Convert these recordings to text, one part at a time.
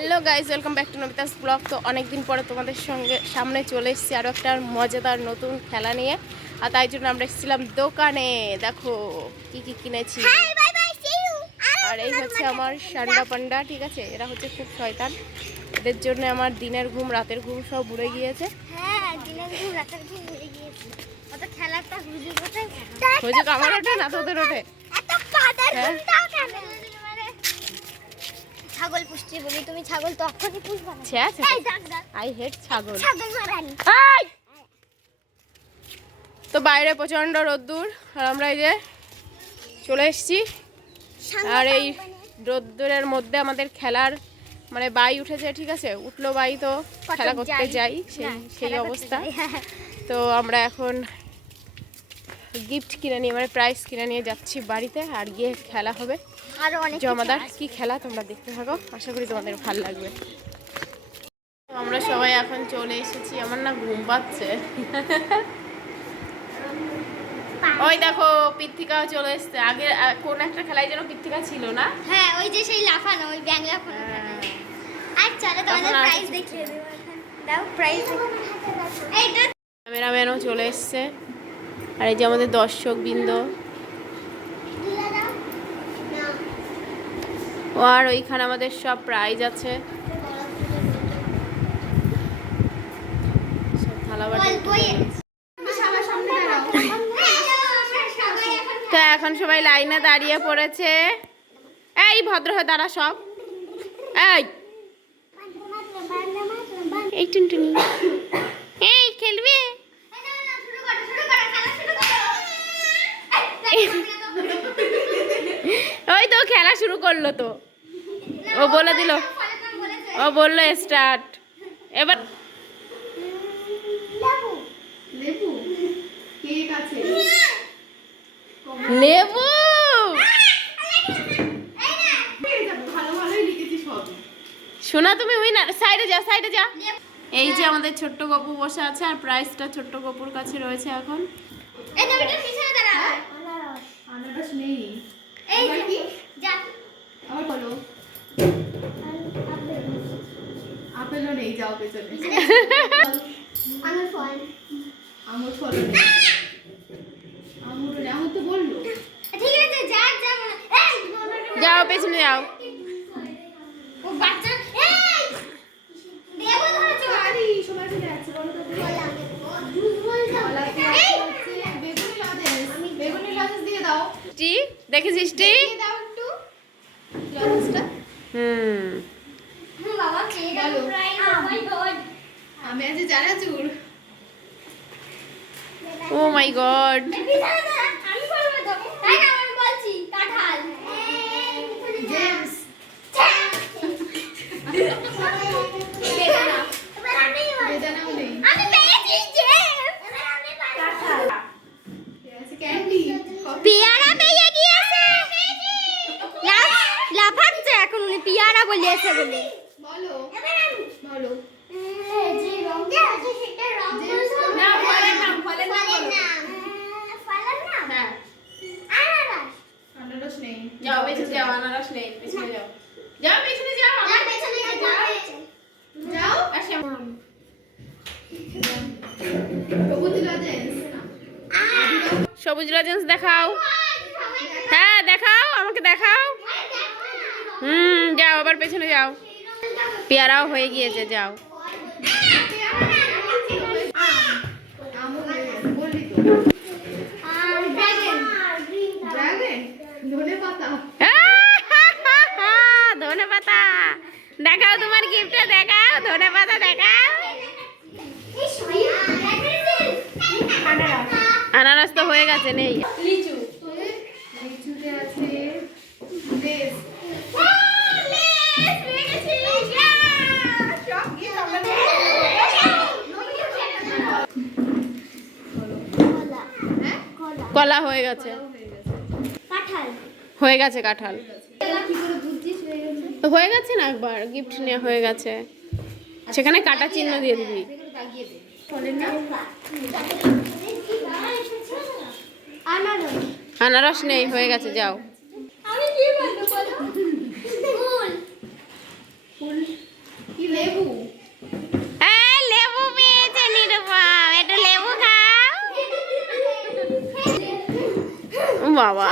Hello guys welcome back to Nabita's blog তো অনেকদিন পরে তোমাদের সঙ্গে সামনে চলে এসেছি আরও একটা মজাদার নতুন খেলা নিয়ে। আর তাই জন্য আমরা এসেছিলাম দোকানে। দেখো কি কি কিনেছি। আর এই হচ্ছে আমার সান্ডা পান্ডা ঠিক আছে? এরা হচ্ছে খুব শয়তান। এদের জন্য আমার দিনের ঘুম রাতের ঘুম সব উড়ে গিয়েছে। হ্যাঁ দিনের ঘুম রাতের ঘুম গিয়েছে। অত খেলাটা হুজুর হুজুক আমার ওঠে না তোদের ওঠে। হ্যাঁ? মানে ছাগল পুষছি বলি তুমি ছাগল তো পুষবা না। ছ্যা ছ্যা। এই ডাক ডাক আই হেট ছাগল। ছাগল মারানি। এই! তো বাইরে প্রচণ্ড রোদ্দুর আর আমরা এই যে চলে এসেছি। আর এই রোদ্দুরের মধ্যে আমাদের খেলার মানে বাই উঠেছে ঠিক আছে? উঠল বাই তো খেলা করতে যাই। সেই সেই অবস্থা। তো আমরা এখন গিফট কিনে নিয়ে মানে প্রাইজ কিনে নিয়ে যাচ্ছি বাড়িতে আর গিয়ে খেলা হবে। জমাদার কি খেলা তোমরা দেখতে থাকো? আশা করি তোমাদের ভালো লাগবে। আমরা সবাই এখন চলে এসেছি। আমার না ঘুম পাচ্ছে। ওই দেখো পৃথিকাও চলে এসছে। আগে কোন একটা খেলায় যেন পৃথিকা ছিল না? হ্যাঁ ওই যে সেই লাফানো ওই ব্যাং লাফানো হ্যাঁ। আর চলো তোমাদের কিছু- দেখিয়ে দেবো দাও প্রাইস এইটা ক্যামেরাম্যানও চলে এসছে। আর এই যে আমাদের দর্শক বৃন্দ ও আর ওইখানে আমাদের সব প্রাইজ আছে। তো এখন সবাই লাইনে দাঁড়িয়ে পড়েছে। এই ভদ্র হয়ে দাঁড়া সব। এই। এই টুনটুনি। এই খেলবে? ওই তো খেলা শুরু করল তো। ও বলে দিল। ও বলল স্টার্ট এবার লেবু। শোনা তুমি উইনার সাইডে যা সাইডে যা। এই যে আমাদের ছোট্ট গপু বসে আছে আর প্রাইসটা ছোট্ট গপুর কাছে রয়েছে এখন। আনারস। নেই। এই যা। আবার বলো আপেলও নেই যাও পেছনে। আমার ফল। আমুর ফলও নেই আমুরও তো বলল। ঠিক আছে, যাও পেছনে যাও। ও বাচ্চা এই! দেবো ধরেছো আরে বলো তো। দেখেছিস টি? হুম। বলো। আমি আছি জানা চুর ও মাই গড পেয়ারা পেয়ে গিয়েছে। লাফাচ্ছে এখন উনি পেয়ারা বলিয়েছে বলে। বলো। বলো না, ফলের নাম, ফলের নাম বলো। ফলের নাম? হ্যাঁ। আনারস। আনারস নেই। যাও পেছনে যাও আনারস নেই পেছনে যাও। যাও। পেছনে যাও আমার পেছনে পেছনে যাও। যাও। যাও। আসে সবুজ লজেন্স দেখাও। হ্যাঁ দেখাও আমাকে দেখাও। হুম যাও আবার পেছনে যাও। পেয়ারাও হয়ে গিয়েছে, যাও। ধনে পাতা। দেখাও তোমার গিফটটা দেখাও, ধনে পাতা দেখাও। আনারস তো হয়ে গেছে, নেই। লিচু। লিচুতে আছে কলা হয়ে গেছে। হয়ে গেছে কাঁঠাল। হয়ে গেছে তো হয়ে গেছে না একবার? গিফট নেওয়া হয়ে গেছে। সেখানে কাটা চিহ্ন দিয়ে দিবি। আনারস নেই হয়ে গেছে যাও আমি কি বলব বলো ফুল ফুল কি লেবু এই লেবু পেয়েছে নিরুপম একটু লেবু খাও ও বাবা।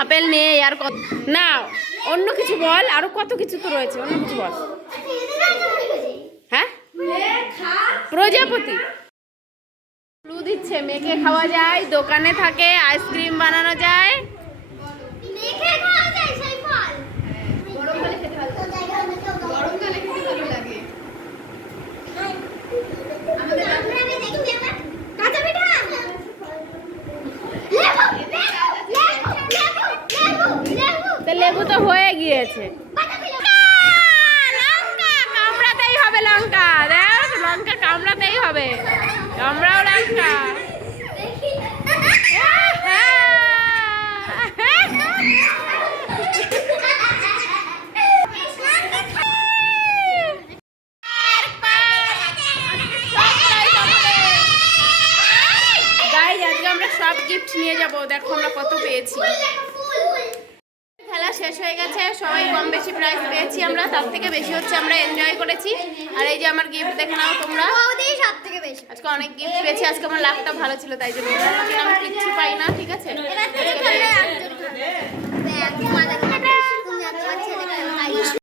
আপেল নেই আর কত না, অন্য কিছু বল, আরও কত কিছু তো রয়েছে, অন্য কিছু বল। হ্যাঁ? প্রজাপতি। ক্লু দিচ্ছে মেখে খাওয়া যায়, দোকানে থাকে, আইসক্রিম বানানো যায় মেখে খাওয়া যায় সেই ফল গরমকালে খেতে ভালো গরমকালে খেতে ভালো লাগে আমাদের কাঁচা পিঠা লেবু লেবু লেবু লেবু লেবু তো লেবু তো হয়ে গিয়েছে। কামড়াতেই হবে লঙ্কা। দেখ, লঙ্কা কামড়াতেই হবে। কামড়াও লঙ্কা। আমরা সব গিফট নিয়ে যাব। দেখো আমরা কত পেয়েছি। খেলা শেষ হয়ে গেছে। সবাই কম বেশি প্রাইজ পেয়েছি আমরা। তার থেকে বেশি হচ্ছে আমরা এনজয় করেছি। আর এই যে আমার গিফট দেখে নাও তোমরা। সব থেকে বেশি আজকে অনেক গিফট পেয়েছি। আজকে আমার লাভটা ভালো ছিল তাই জন্য। আমি কিচ্ছু পাই না ঠিক আছে?